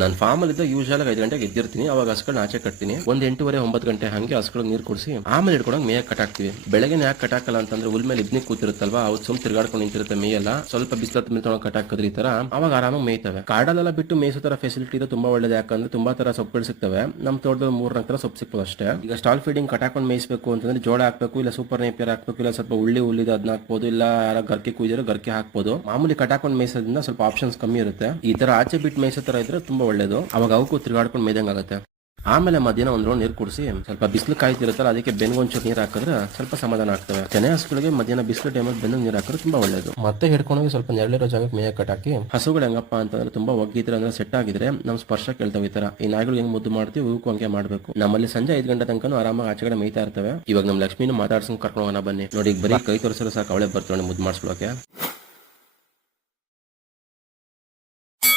ನಾನು ಫಾರ್ಮ್ ಅಲ್ಲಿ ಯೂಶಲ್ 5 ಗಂಟೆಗೆ ಎದ್ದಿರ್ತೀನಿ. ಅವಾಗ ಹಸುಗಳನ್ನ ಆಚೆ ಕಟ್ತೀನಿ. ಒಂದ್ 8:30 9 ಗಂಟೆ ಹಂಗೆ ಹಸುಗಳಿಗೆ ನೀರು ಕುಡಿಸಿ ಆಮೇಲೆ ಹಿಡ್ಕೊಂಡಂಗ್ ಮೇಯಕ್ ಕಟ್ಟಾಕ್ತಿವಿ. ಬೆಳಗ್ಗೆ ಯಾಕೆ ಕಟ್ಟಾಕಲ್ಲ ಅಂತಂದ್ರೆ ಹುಲ್ ಮೇಲೆ ಇದ್ನಿ ಕೂತಿರುತ್ತಲ್ವಾ, ಅವ್ರು ಸುಮ್ ತಿರ್ಗಾಡ್ಕೊಂಡು ನಿಂತಿರುತ್ತೆ ಮೇಯಲ್ಲ. ಸ್ವಲ್ಪ ಬಿಸಿಲತ್ತ ಮೇಲೆ ತೊಗೊಂಡು ಕಟ್ಟಾಕಿದ್ರೆ ಈ ತರ ಅವಾಗ ಆರಾಮಾಗಿ ಮೇಯ್ತವೆ. ಕಾಡಲ್ಲೆಲ್ಲ ಬಿಟ್ಟು ಮೇಯಿಸೋ ತರ ಫೆಸಿಲಿಟಿ ಇದೆ, ತುಂಬಾ ಒಳ್ಳೇದು. ಯಾಕಂದ್ರೆ ತುಂಬಾ ತರ ಸೊಪ್ಪುಗಳು ಸಿಗ್ತವೆ. ನಮ್ ತೋಟದಲ್ಲಿ 3-4 ತರ ಸೊಪ್ಪು ಸಿಗ್ತವೆ ಅಷ್ಟೇ. ಈಗ ಸ್ಟಾಲ್ ಫೀಡಿಂಗ್ ಕಟ್ಟಾಕೊಂಡು ಮೇಯಿಸಬೇಕು ಅಂತಂದ್ರೆ ಜೋಳ ಹಾಕ್ಬೇಕು, ಇಲ್ಲ ಸೂಪರ್ ನೇಪಿಯರ್ ಹಾಕ್ಬೇಕು, ಇಲ್ಲ ಸ್ವಲ್ಪ ಉಳ್ಳಿದ ಅದನ್ನ ಹಾಕ್ಬೋದು, ಇಲ್ಲ ಯಾರ ಗರ್ಕೆ ಕುಯ್ದಿರೋ ಗರ್ಕೆ ಹಾಕ್ಬೋದು. ಮಾಮೂಲಿ ಕಟ್ಟಾಕೊಂಡು ಮೇಯಿಸೋದ್ರಿಂದ ಸ್ವಲ್ಪ ಆಪ್ಷನ್ಸ್ ಕಮ್ಮಿ ಇರುತ್ತೆ. ಈ ತರ ಆಚೆ ಬಿಟ್ಟು ಮೇಯಿಸೋ ತರ ಇದ್ರೆ ತುಂಬಾ ಒಳ್ಳೇದು. ಅವಾಗ ಅವಕ್ಕೂ ತಿರ್ಗಾಡ್ಕೊಂಡು ಮೇಯ್ದಂಗ್ ಆಗುತ್ತೆ. ಆಮೇಲೆ ಮಧ್ಯಾಹ್ನ ಒಂದ್ ರೌಂಡ್ ನೀರು ಕುಡಿಸಿ ಸ್ವಲ್ಪ ಬಿಸಿಲು ಕಾಯ್ತಿರುತ್ತಲ್ಲ, ಅದಕ್ಕೆ ಬೆನ್ಗೊಂಚೂರು ನೀರು ಹಾಕಿದ್ರೆ ಸ್ವಲ್ಪ ಸಮಾಧಾನ ಆಗ್ತವೆ. ತೆನೆ ಹಸುಗಳಿಗೆ ಮಧ್ಯಾಹ್ನ ಬಿಸಿಲು ಟೈಮಲ್ಲಿ ಬೆನ್ನಿಗೆ ನೀರು ಹಾಕಿದ್ರೆ ತುಂಬಾ ಒಳ್ಳೇದು. ಮತ್ತೆ ಹಿಡ್ಕೊಂಡೋಗಿ ಸ್ವಲ್ಪ ನೆರಳಿರೋ ಜಾಗಕ್ಕೆ ಮೇಯ ಕಟ್ಟಾಕಿ ಹಸುಗಳು ಹೆಂಗಪ್ಪ ಅಂತಂದ್ರೆ ತುಂಬಾ ಒಗ್ಗಿದ್ರೆ ಅಂದ್ರೆ ಸೆಟ್ ಆಗಿದ್ರೆ ನಮ್ ಸ್ಪರ್ಶ ಕೇಳ್ತಾವೆ. ಈ ತರ ಈ ನಾಯಿಗಳು ಹೆಂಗ್ ಮುದ್ದು ಮಾಡ್ತೀವಿ ಇವಕ್ಕೂ ಹಂಗೆ ಮಾಡ್ಬೇಕು. ನಮ್ಮಲ್ಲಿ ಸಂಜೆ 5 ಗಂಟೆ ತನಕ ಆರಾಮಾಗಿ ಆಚೆಗಡೆ ಮೇಯ್ತಾ ಇರ್ತವೆ. ಇವಾಗ ನಮ್ ಲಕ್ಷ್ಮಿನೂ ಮಾತಾಡ್ಸ್ಕೊಂಡು ಕರ್ಕೊಂಡು ಹೋಗೋಣ ಬನ್ನಿ. ನೋಡಿ ಬರೀ ಕೈ ತೋರಿಸಲು ಸಾಕು ಅವಳೆ ಬರ್ತಾಳೆ ಮುದ್ದು ಮಾಡಿಸ್ಕೊಳಕ್ಕೆ.